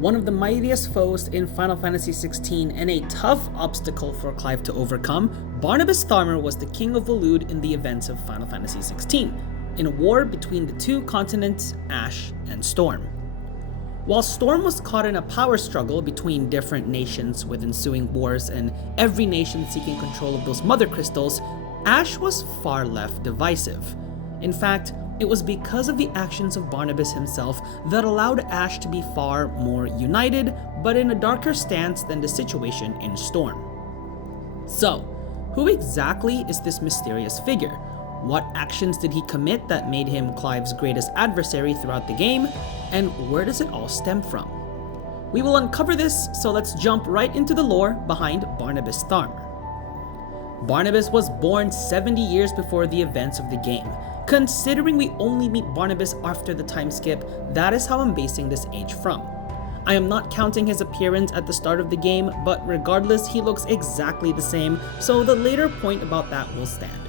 one of the mightiest foes in Final Fantasy XVI and a tough obstacle for Clive to overcome, Barnabas Tharmr was the king of Waloed in the events of Final Fantasy XVI, in a war between the two continents, Ash and Storm. While Storm was caught in a power struggle between different nations with ensuing wars and every nation seeking control of those mother crystals, Ash was far less divisive. In fact, it was because of the actions of Barnabas himself that allowed Ash to be far more united, but in a darker stance than the situation in Storm. So, who exactly is this mysterious figure? What actions did he commit that made him Clive's greatest adversary throughout the game? And where does it all stem from? We will uncover this, so let's jump right into the lore behind Barnabas Tharmr. Barnabas was born 70 years before the events of the game. Considering we only meet Barnabas after the time skip, that is how I'm basing this age from. I am not counting his appearance at the start of the game, but regardless, he looks exactly the same, so the later point about that will stand.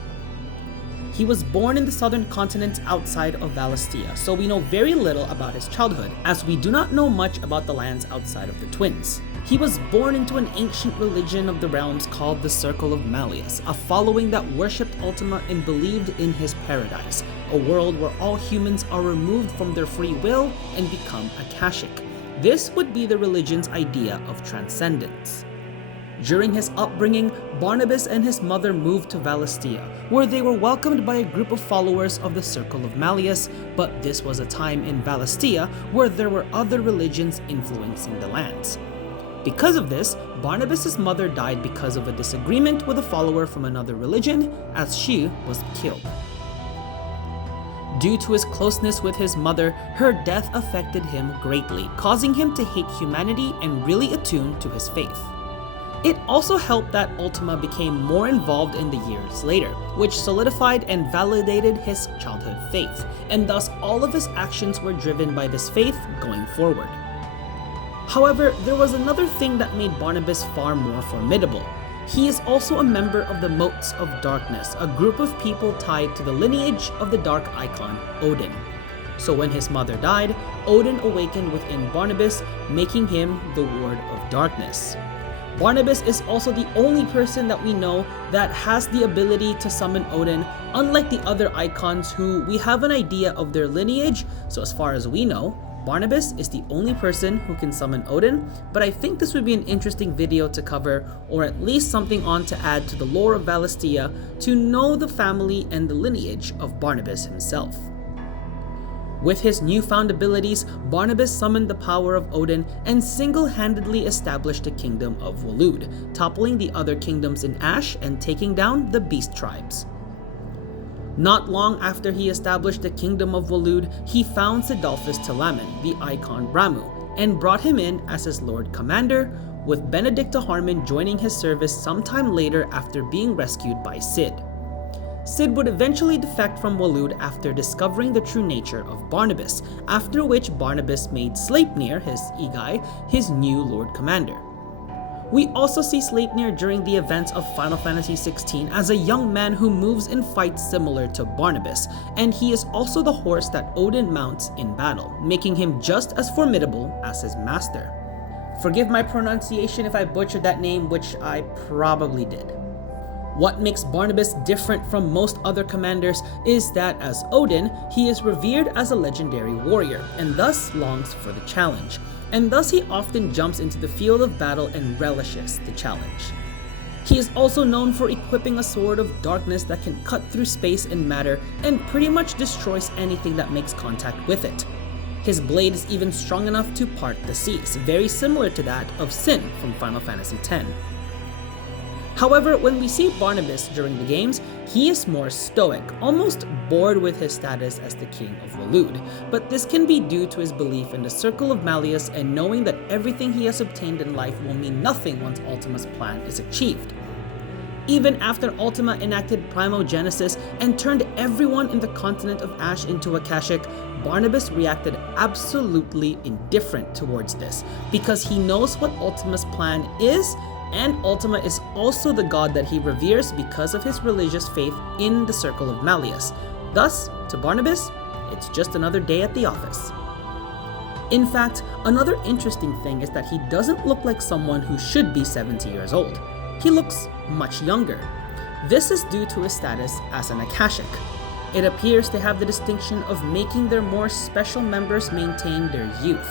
He was born in the southern continent outside of Valisthea, so we know very little about his childhood, as we do not know much about the lands outside of the Twins. He was born into an ancient religion of the realms called the Circle of Malleus, a following that worshipped Ultima and believed in his paradise, a world where all humans are removed from their free will and become Akashic. This would be the religion's idea of transcendence. During his upbringing, Barnabas and his mother moved to Valisthea, where they were welcomed by a group of followers of the Circle of Malleus, but this was a time in Valisthea where there were other religions influencing the lands. Because of this, Barnabas' mother died because of a disagreement with a follower from another religion, as she was killed. Due to his closeness with his mother, her death affected him greatly, causing him to hate humanity and really attune to his faith. It also helped that Ultima became more involved in the years later, which solidified and validated his childhood faith, and thus all of his actions were driven by this faith going forward. However, there was another thing that made Barnabas far more formidable. He is also a member of the Motes of Darkness, a group of people tied to the lineage of the dark icon Odin. So when his mother died, Odin awakened within Barnabas, making him the Ward of Darkness. Barnabas is also the only person that we know that has the ability to summon Odin, unlike the other icons who we have an idea of their lineage, so as far as we know, Barnabas is the only person who can summon Odin, but I think this would be an interesting video to cover, or at least something on to add to the lore of Valisthea to know the family and the lineage of Barnabas himself. With his newfound abilities, Barnabas summoned the power of Odin and single-handedly established the kingdom of Waloed, toppling the other kingdoms in Ash and taking down the beast tribes. Not long after he established the kingdom of Waloed, he found Sidolphus Tilamen, the icon Ramuh, and brought him in as his Lord Commander, with Benedicta Harmon joining his service sometime later after being rescued by Sid. Sid would eventually defect from Waloed after discovering the true nature of Barnabas, after which Barnabas made Sleipnir, his Igai, his new Lord Commander. We also see Sleipnir during the events of Final Fantasy XVI as a young man who moves in fights similar to Barnabas, and he is also the horse that Odin mounts in battle, making him just as formidable as his master. Forgive my pronunciation if I butchered that name, which I probably did. What makes Barnabas different from most other commanders is that as Odin, he is revered as a legendary warrior, and thus longs for the challenge. And thus he often jumps into the field of battle and relishes the challenge. He is also known for equipping a sword of darkness that can cut through space and matter and pretty much destroys anything that makes contact with it. His blade is even strong enough to part the seas, very similar to that of Sin from Final Fantasy X. However, when we see Barnabas during the games, he is more stoic, almost bored with his status as the king of Waloed, but this can be due to his belief in the Circle of Malleus and knowing that everything he has obtained in life will mean nothing once Ultima's plan is achieved. Even after Ultima enacted Primogenesis and turned everyone in the continent of Ash into Akashic, Barnabas reacted absolutely indifferent towards this, because he knows what Ultima's plan is, and Ultima is also the god that he reveres because of his religious faith in the Circle of Malleus. Thus, to Barnabas, it's just another day at the office. In fact, another interesting thing is that he doesn't look like someone who should be 70 years old. He looks much younger. This is due to his status as an Akashic. It appears to have the distinction of making their more special members maintain their youth.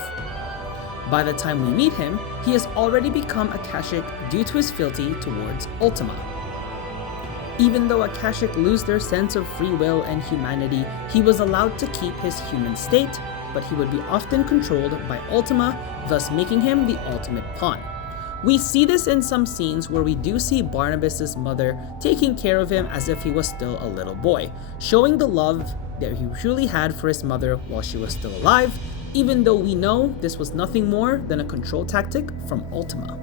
By the time we meet him, he has already become Akashic due to his fealty towards Ultima. Even though Akashic lose their sense of free will and humanity, he was allowed to keep his human state, but he would be often controlled by Ultima, thus making him the ultimate pawn. We see this in some scenes where we do see Barnabas' mother taking care of him as if he was still a little boy, showing the love that he truly had for his mother while she was still alive, even though we know this was nothing more than a control tactic from Ultima.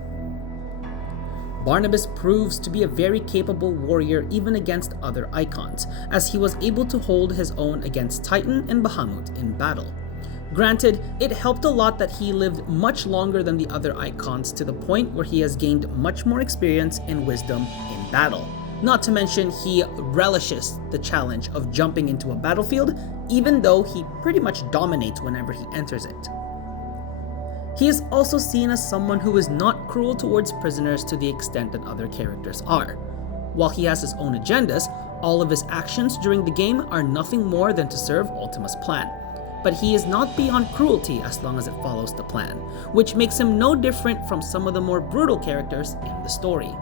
Barnabas proves to be a very capable warrior even against other icons, as he was able to hold his own against Titan and Bahamut in battle. Granted, it helped a lot that he lived much longer than the other icons to the point where he has gained much more experience and wisdom in battle. Not to mention, he relishes the challenge of jumping into a battlefield, even though he pretty much dominates whenever he enters it. He is also seen as someone who is not cruel towards prisoners to the extent that other characters are. While he has his own agendas, all of his actions during the game are nothing more than to serve Ultima's plan. But he is not beyond cruelty as long as it follows the plan, which makes him no different from some of the more brutal characters in the story.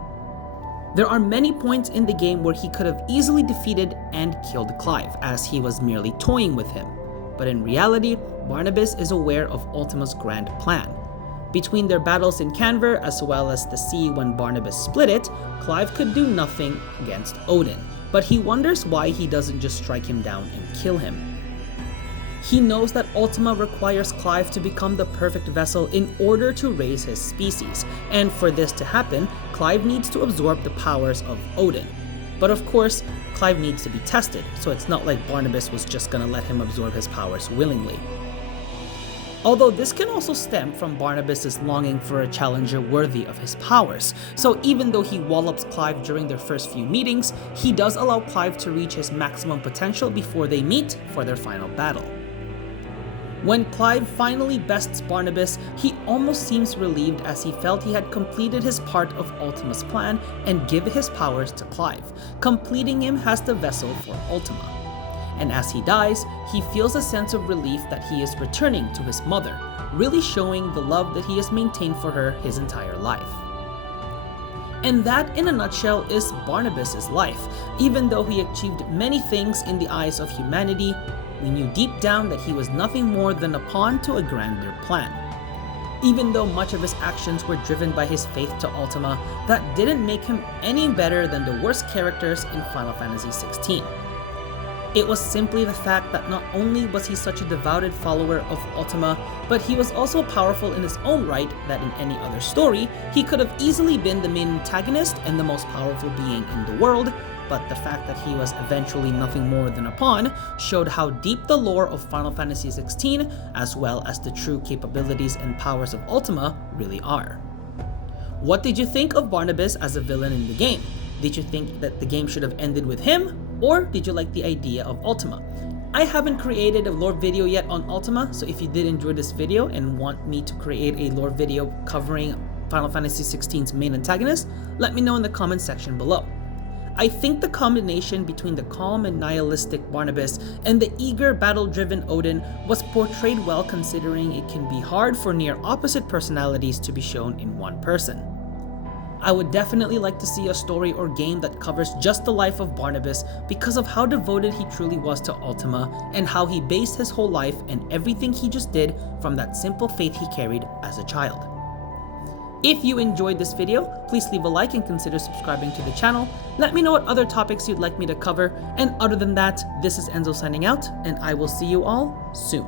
There are many points in the game where he could have easily defeated and killed Clive, as he was merely toying with him. But in reality, Barnabas is aware of Ultima's grand plan. Between their battles in Canver as well as the sea when Barnabas split it, Clive could do nothing against Odin, but he wonders why he doesn't just strike him down and kill him. He knows that Ultima requires Clive to become the perfect vessel in order to raise his species, and for this to happen, Clive needs to absorb the powers of Odin. But of course, Clive needs to be tested, so it's not like Barnabas was just gonna let him absorb his powers willingly. Although this can also stem from Barnabas' longing for a challenger worthy of his powers, so even though he wallops Clive during their first few meetings, he does allow Clive to reach his maximum potential before they meet for their final battle. When Clive finally bests Barnabas, he almost seems relieved as he felt he had completed his part of Ultima's plan and given his powers to Clive, completing him as the vessel for Ultima. And as he dies, he feels a sense of relief that he is returning to his mother, really showing the love that he has maintained for her his entire life. And that, in a nutshell, is Barnabas' life. Even though he achieved many things in the eyes of humanity, we knew deep down that he was nothing more than a pawn to a grander plan. Even though much of his actions were driven by his faith to Ultima, that didn't make him any better than the worst characters in Final Fantasy XVI. It was simply the fact that not only was he such a devoted follower of Ultima, but he was also powerful in his own right that in any other story, he could have easily been the main antagonist and the most powerful being in the world, but the fact that he was eventually nothing more than a pawn showed how deep the lore of Final Fantasy XVI, as well as the true capabilities and powers of Ultima, really are. What did you think of Barnabas as a villain in the game? Did you think that the game should have ended with him, or did you like the idea of Ultima? I haven't created a lore video yet on Ultima, so if you did enjoy this video and want me to create a lore video covering Final Fantasy XVI's main antagonist, let me know in the comment section below. I think the combination between the calm and nihilistic Barnabas and the eager, battle-driven Odin was portrayed well, considering it can be hard for near opposite personalities to be shown in one person. I would definitely like to see a story or game that covers just the life of Barnabas because of how devoted he truly was to Ultima and how he based his whole life and everything he just did from that simple faith he carried as a child. If you enjoyed this video, please leave a like and consider subscribing to the channel. Let me know what other topics you'd like me to cover, and other than that, this is Enzo signing out, and I will see you all soon.